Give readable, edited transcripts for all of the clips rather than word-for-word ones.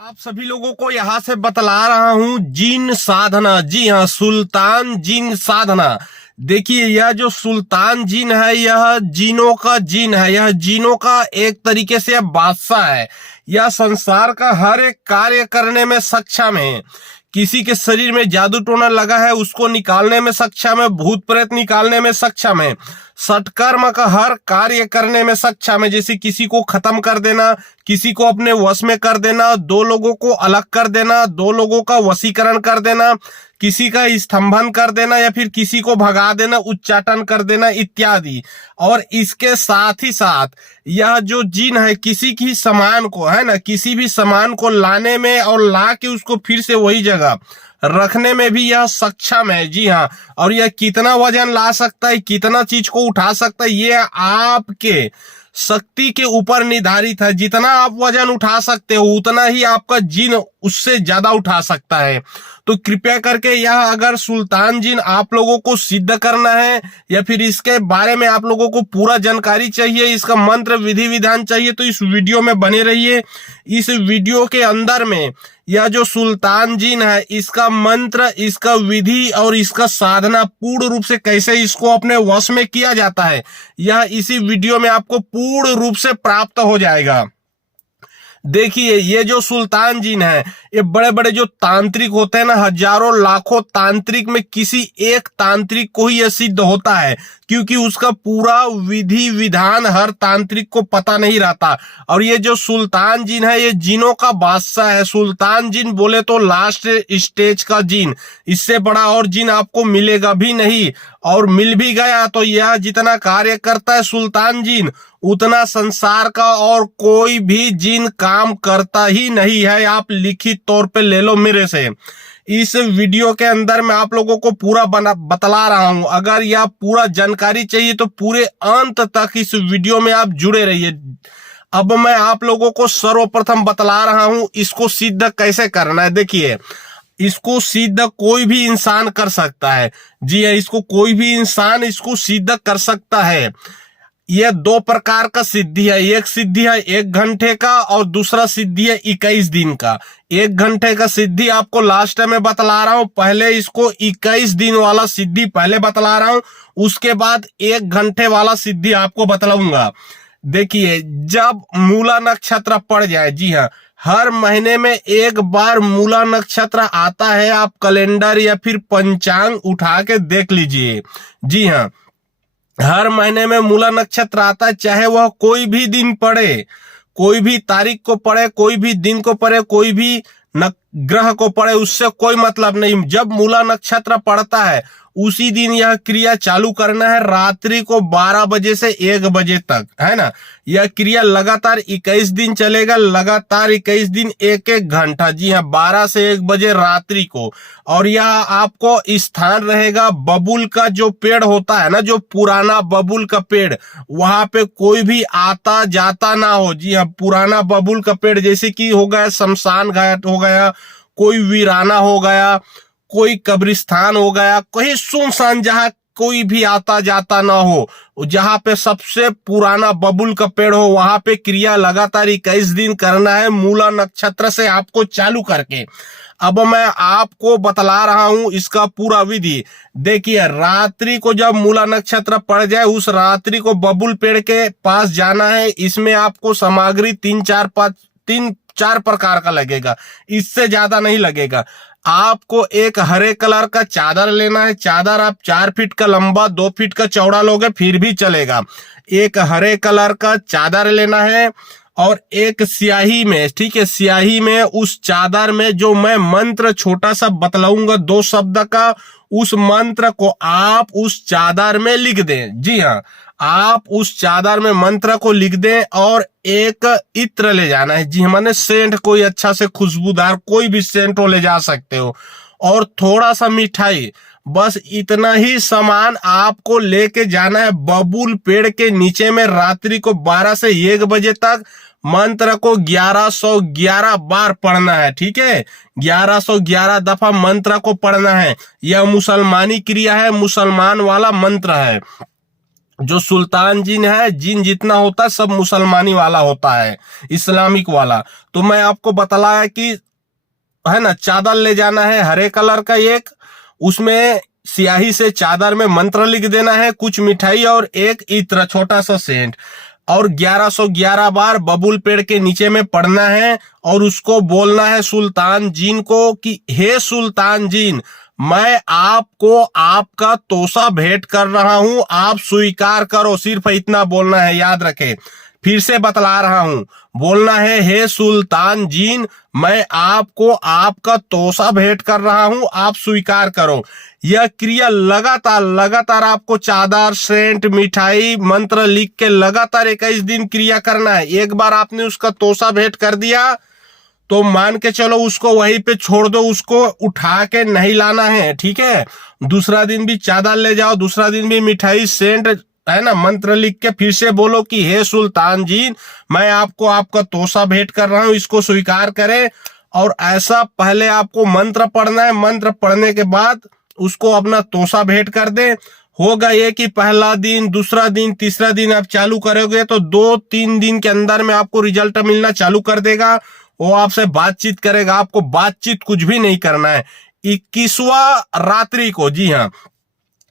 आप सभी लोगों को यहाँ से बतला रहा हूँ जिन साधना। जी हाँ, सुल्तान जिन साधना। देखिए, यह जो सुल्तान जिन है यह जिनों का जिन है। यह जिनों का एक तरीके से यह बादशाह है। यह संसार का हर एक कार्य करने में सक्षम है। किसी के शरीर में जादू टोना लगा है उसको निकालने में सक्षम है, भूत प्रेत निकालने में सक्षम है, सत्कर्म का हर कार्य करने में सक्षम है। जैसे किसी को खत्म कर देना, किसी को अपने वश में कर देना, दो लोगों को अलग कर देना, दो लोगों का वशीकरण कर देना, किसी का स्तंभन कर देना या फिर किसी को भगा देना, उच्चाटन कर देना इत्यादि। और इसके साथ ही साथ यह जो जिन है किसी की सामान को, है ना, किसी भी सामान को लाने में और ला के उसको फिर से वही जगह रखने में भी यह सक्षम है। जी हाँ, और यह कितना वजन ला सकता है, कितना चीज को उठा सकता है, ये आपके शक्ति के ऊपर निर्धारित है। जितना आप वजन उठा सकते हो उतना ही आपका जिन उससे ज्यादा उठा सकता है। तो कृपया करके यह अगर सुल्तान जिन आप लोगों को सिद्ध करना है या फिर इसके बारे में आप लोगों को पूरा जानकारी चाहिए, इसका मंत्र विधि विधान चाहिए, तो इस वीडियो में बने रहिए। इस वीडियो के अंदर में यह जो सुल्तान जिन है इसका मंत्र, इसका विधि और इसका साधना पूर्ण रूप से कैसे इसको अपने वश में किया जाता है, यह इसी वीडियो में आपको पूर्ण रूप से प्राप्त हो जाएगा। देखिए, ये जो सुल्तान जिन है ये बड़े बड़े जो तांत्रिक होते हैं ना, हजारों लाखों तांत्रिक में किसी एक तांत्रिक को ही यह सिद्ध होता है, क्योंकि उसका पूरा विधि विधान हर तांत्रिक को पता नहीं रहता। और ये जो सुल्तान जिन है ये जिनों का बादशाह है। सुल्तान जिन बोले तो लास्ट स्टेज का जिन, इससे बड़ा और जिन आपको मिलेगा भी नहीं। और मिल भी गया तो यह जितना कार्य करता है सुल्तान जिन, उतना संसार का और कोई भी जिन काम करता ही नहीं है। आप लिखित तौर पे ले लो मेरे से। इस वीडियो के अंदर मैं आप लोगों को पूरा बतला रहा हूं। अगर यह पूरा जानकारी चाहिए तो पूरे अंत तक इस वीडियो में आप जुड़े रहिए। अब मैं आप लोगों को सर्वप्रथम बतला रहा हूं इसको सिद्ध कैसे करना है। देखिए, इसको सिद्ध कोई भी इंसान कर सकता है। जी है, इसको कोई भी इंसान इसको सिद्ध कर सकता है। यह दो प्रकार का सिद्धि है। एक सिद्धि है 1 घंटे का और दूसरा सिद्धि है 21 दिन का। 1 घंटे का सिद्धि आपको लास्ट में बतला रहा हूं। पहले इसको 21 दिन वाला सिद्धि पहले बतला रहा हूं, उसके बाद 1 घंटे वाला सिद्धि आपको बतलाऊंगा। देखिए, जब मूला नक्षत्र पड़ जाए, जी हाँ, हर महीने में एक बार मूला नक्षत्र आता है। आप कैलेंडर या फिर पंचांग उठा के देख लीजिए। जी हाँ, हर महीने में मूला नक्षत्र आता है, चाहे वह कोई भी दिन पड़े, कोई भी तारीख को पड़े, कोई भी दिन को पड़े, कोई भी ग्रह को पड़े, उससे कोई मतलब नहीं। जब मूला नक्षत्र पड़ता है उसी दिन यह क्रिया चालू करना है। रात्रि को 12 बजे से 1 बजे तक, है ना। यह क्रिया लगातार 21 दिन चलेगा, लगातार 21 दिन 1-1 घंटा। जी हाँ, 12 से 1 बजे रात्रि को। और यह आपको स्थान रहेगा बबुल का जो पेड़ होता है ना, जो पुराना बबुल का पेड़, वहां पे कोई भी आता जाता ना हो। जी हाँ, पुराना बबुल का पेड़, जैसे कि हो गया शमशान घाट हो गया, कोई वीराना हो गया, कोई कब्रिस्तान हो गया, कहीं सुनसान जहां कोई भी आता जाता ना हो, जहां पे सबसे पुराना बबुल का पेड़ हो, वहां पे क्रिया लगातार 21 दिन करना है मूला नक्षत्र से आपको चालू करके। अब मैं आपको बतला रहा हूं इसका पूरा विधि। देखिए, रात्रि को जब मूला नक्षत्र पड़ जाए उस रात्रि को बबुल पेड़ के पास जाना है। इसमें आपको सामग्री 3-4 प्रकार का लगेगा, इससे ज्यादा नहीं लगेगा। आपको एक हरे कलर का चादर लेना है। चादर आप 4 फीट का लंबा 2 फीट का चौड़ा लोगे फिर भी चलेगा। एक हरे कलर का चादर लेना है और एक स्याही में, ठीक है, स्याही में उस चादर में जो मैं मंत्र छोटा सा बतलाऊंगा 2 शब्द का, उस मंत्र को आप उस चादर में लिख दें। जी हाँ, आप उस चादर में मंत्र को लिख दें और एक इत्र ले जाना है। जी, मैंने सेंट, कोई अच्छा से खुशबूदार कोई भी सेंट हो ले जा सकते हो, और थोड़ा सा मिठाई, बस इतना ही सामान आपको लेके जाना है। बबुल पेड़ के नीचे में रात्रि को 12 से 1 बजे तक मंत्र को 1111 बार पढ़ना है। ठीक है, 1111 दफा मंत्र को पढ़ना है। यह मुसलमानी क्रिया है, मुसलमान वाला मंत्र है। जो सुल्तान जिन है, जिन जितना होता है सब मुसलमानी वाला होता है, इस्लामिक वाला। तो मैं आपको बतलाया कि है ना, चादर ले जाना है हरे कलर का एक, उसमें स्याही से चादर में मंत्र लिख देना है, कुछ मिठाई और एक इत्र छोटा सा सेंट, और 1111 बार बबूल पेड़ के नीचे में पढ़ना है। और उसको बोलना है सुल्तान जीन को कि हे सुल्तान जीन, मैं आपको आपका तोसा भेंट कर रहा हूं, आप स्वीकार करो। सिर्फ इतना बोलना है, याद रखें। फिर से बतला रहा हूं, बोलना है हे सुल्तान जीन, मैं आपको आपका तोसा भेंट कर रहा हूं, आप स्वीकार करो। यह क्रिया लगातार लगातार आपको चादर, सेंट, मिठाई, मंत्र लिख के लगातार 21 दिन क्रिया करना है। एक बार आपने उसका तोसा भेंट कर दिया तो मान के चलो उसको वहीं पे छोड़ दो, उसको उठा के नहीं लाना है, ठीक है। दूसरा दिन भी चादर ले जाओ, दूसरा दिन भी मिठाई, सेंट, है ना, मंत्र लिख के फिर से बोलो कि हे सुल्तान जी, मैं आपको आपका तोसा भेंट कर रहा हूं, इसको स्वीकार करें। और ऐसा पहले आपको मंत्र पढ़ना है, मंत्र पढ़ने के बाद उसको अपना तोसा भेंट कर दे। होगा ये कि पहला दिन, दूसरा दिन, तीसरा दिन आप चालू करोगे तो 2-3 दिन के अंदर में आपको रिजल्ट मिलना चालू कर देगा। वो आपसे बातचीत करेगा, आपको बातचीत कुछ भी नहीं करना है। 21वां रात्रि को, जी हाँ,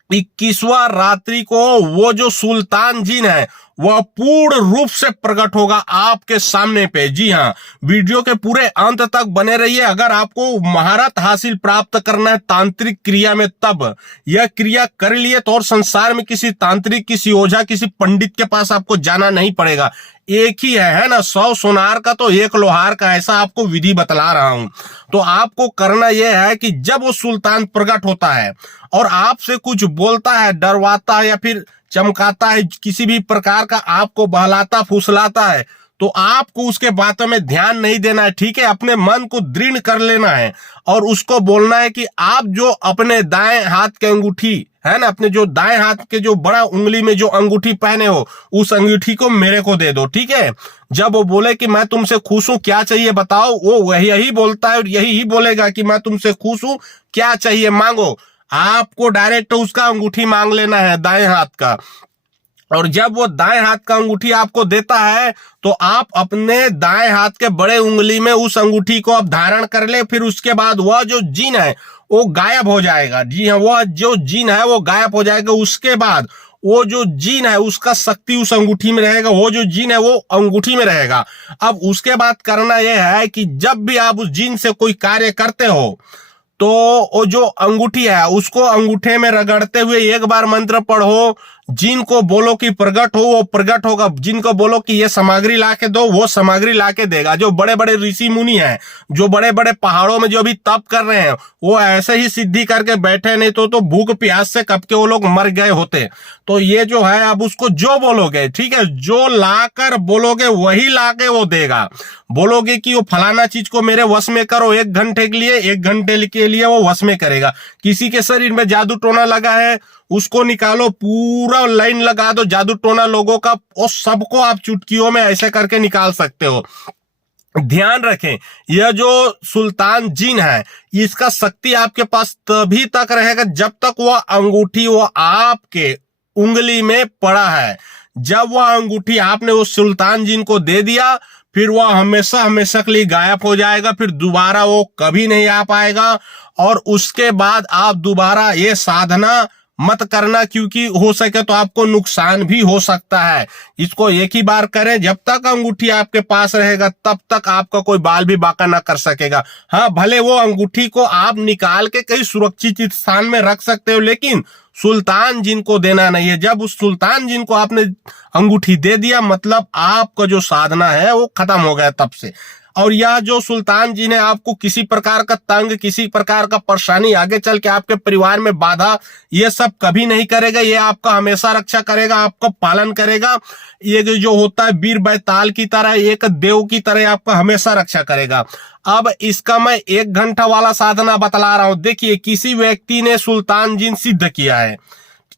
21वां रात्रि को वो जो सुल्तान जीन है वह पूर्ण रूप से प्रकट होगा आपके सामने पे। जी हाँ, वीडियो के पूरे अंत तक बने रहिए। अगर आपको महारत हासिल प्राप्त करना है तांत्रिक क्रिया में, तब यह क्रिया कर लिए तो और संसार में किसी तांत्रिक, किसी ओझा, किसी पंडित के पास आपको जाना नहीं पड़ेगा। एक ही है ना, 100 सोनार का तो 1 लोहार का, ऐसा आपको विधि बतला रहा हूं। तो आपको करना यह है कि जब वो सुल्तान प्रकट होता है और आपसे कुछ बोलता है, डरवाता है या फिर चमकाता है, किसी भी प्रकार का आपको बहलाता फुसलाता है, तो आपको उसके बातों में ध्यान नहीं देना है, ठीक है। अपने मन को दृढ़ कर लेना है और उसको बोलना है कि आप जो अपने दाएं हाथ के अंगूठी है ना, अपने जो दाएं हाथ के जो बड़ा उंगली में जो अंगूठी पहने हो, उस अंगूठी को मेरे को दे दो, ठीक है। जब वो बोले कि मैं तुमसे खुश हूं, क्या चाहिए बताओ, वो वही यही बोलता है और यही ही बोलेगा कि मैं तुमसे खुश हूं, क्या चाहिए मांगो। आपको डायरेक्ट उसका अंगूठी मांग लेना है दाएं हाथ का। और जब वो दाएं हाथ का अंगूठी आपको देता है तो आप अपने दाएं हाथ के बड़े उंगली में उस अंगूठी को आप धारण कर ले। फिर उसके बाद वह जो जीन है वो गायब हो जाएगा। जी हाँ, वह जो जीन है वो गायब हो जाएगा। उसके बाद वो जो जीन है उसका शक्ति उस अंगूठी में रहेगा, वो जो जीन है वो अंगूठी में रहेगा। अब उसके बाद करना यह है कि जब भी आप उस जीन से कोई कार्य करते हो तो वो जो अंगूठी है उसको अंगूठे में रगड़ते हुए एक बार मंत्र पढ़ो, जिन को बोलो कि प्रकट हो, वो प्रकट होगा। जिनको बोलो कि ये सामग्री लाके दो, वो सामग्री लाके देगा। जो बड़े बड़े ऋषि मुनि हैं, जो बड़े बड़े पहाड़ों में जो भी तप कर रहे हैं, वो ऐसे ही सिद्धि करके बैठे, नहीं तो भूख प्यास से कब के वो लोग मर गए होते। तो ये जो है, अब उसको जो बोलोगे, ठीक है, जो लाकर बोलोगे वही लाके वो देगा। बोलोगे कि वो फलाना चीज को मेरे वश में करो 1 घंटे के लिए, 1 घंटे के लिए वो वश में करेगा। किसी के शरीर में जादू टोना लगा है, उसको निकालो, पूरा लाइन लगा दो जादू टोना लोगों का, और सबको आप चुटकियों में ऐसे करके निकाल सकते हो। ध्यान रखें, यह जो सुल्तान जीन है इसका शक्ति आपके पास तभी तक रहेगा जब तक वह अंगूठी वो आपके उंगली में पड़ा है। जब वह अंगूठी आपने उस सुल्तान जीन को दे दिया, फिर वह हमेशा हमेशा के लिए गायब हो जाएगा। फिर दोबारा वो कभी नहीं आ पाएगा। और उसके बाद आप दोबारा ये साधना मत करना, क्योंकि हो सके तो आपको नुकसान भी हो सकता है। इसको एक ही बार करें, जब तक अंगूठी आपके पास रहेगा तब तक आपका कोई बाल भी बांका ना कर सकेगा। हाँ, भले वो अंगूठी को आप निकाल के कहीं सुरक्षित स्थान में रख सकते हो, लेकिन सुल्तान जिन को देना नहीं है। जब उस सुल्तान जिन को आपने अंगूठी दे दिया, मतलब आपका जो साधना है वो खत्म हो गया तब से। और यह जो सुल्तान जी ने आपको किसी प्रकार का तंग, किसी प्रकार का परेशानी, आगे चल के आपके परिवार में बाधा, ये सब कभी नहीं करेगा। ये आपका हमेशा रक्षा करेगा, आपका पालन करेगा। ये जो होता है वीर बैताल की तरह, एक देव की तरह आपका हमेशा रक्षा करेगा। अब इसका मैं 1 घंटा वाला साधना बतला रहा हूं। देखिए, किसी व्यक्ति ने सुल्तान जिन सिद्ध किया है।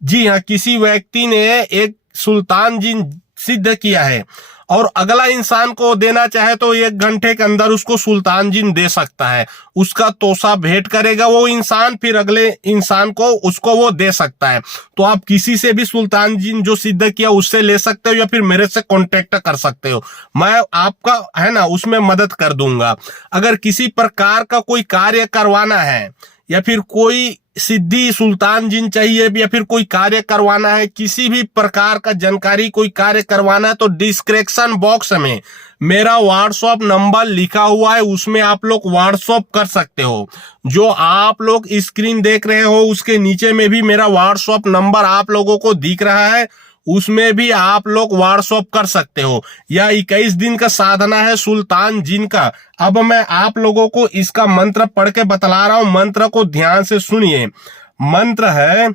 जी हाँ, किसी व्यक्ति ने एक सुल्तान जिन सिद्ध किया है और अगला इंसान को देना चाहे तो 1 घंटे के अंदर उसको सुल्तान जिन दे सकता है। उसका तोसा भेंट करेगा वो इंसान, फिर अगले इंसान को उसको वो दे सकता है। तो आप किसी से भी सुल्तान जिन जो सिद्ध किया उससे ले सकते हो या फिर मेरे से कांटेक्ट कर सकते हो, मैं आपका है ना उसमें मदद कर दूंगा। अगर किसी प्रकार का कोई कार्य करवाना है या फिर कोई सिद्धि सुल्तान जिन चाहिए या फिर कोई कार्य करवाना है, किसी भी प्रकार का जानकारी कोई कार्य करवाना है, तो डिस्क्रिप्शन बॉक्स में मेरा व्हाट्सएप नंबर लिखा हुआ है, उसमें आप लोग व्हाट्सएप कर सकते हो। जो आप लोग स्क्रीन देख रहे हो उसके नीचे में भी मेरा व्हाट्सएप नंबर आप लोगों को दिख रहा है, उसमें भी आप लोग व्हाट्सएप कर सकते हो। यह 21 दिन का साधना है सुल्तान जिन का। अब मैं आप लोगों को इसका मंत्र पढ़ के बतला रहा हूं, मंत्र को ध्यान से सुनिए। मंत्र है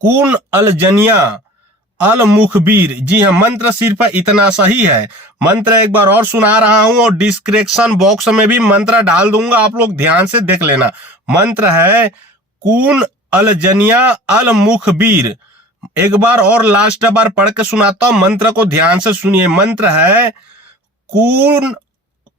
कून अलजनिया अल मुखबीर। जी हाँ, मंत्र सिर्फ इतना सही है। मंत्र एक बार और सुना रहा हूं और डिस्क्रिप्शन बॉक्स में भी मंत्र डाल दूंगा, आप लोग ध्यान से देख लेना। मंत्र है कून अलजनिया अल मुखबीर। एक बार और लास्ट बार पढ़ के सुनाता हूं, मंत्र को ध्यान से सुनिए। मंत्र है कून,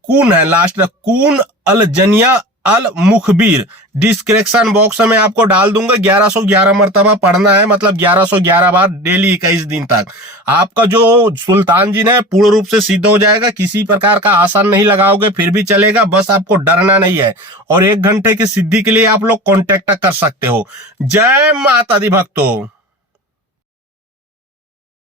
कून है लास्ट, कून अलजनिया अल मुखबीर। डिस्क्रिप्शन बॉक्स में आपको डाल दूंगा। 1111 मरतबा पढ़ना है, मतलब 1111 बार डेली 21 दिन तक। आपका जो सुल्तान जिन है पूर्ण रूप से सिद्ध हो जाएगा। किसी प्रकार का आसन नहीं लगाओगे फिर भी चलेगा, बस आपको डरना नहीं है। और 1 घंटे की सिद्धि के लिए आप लोग कांटेक्ट कर सकते हो। जय माता दी भक्तों।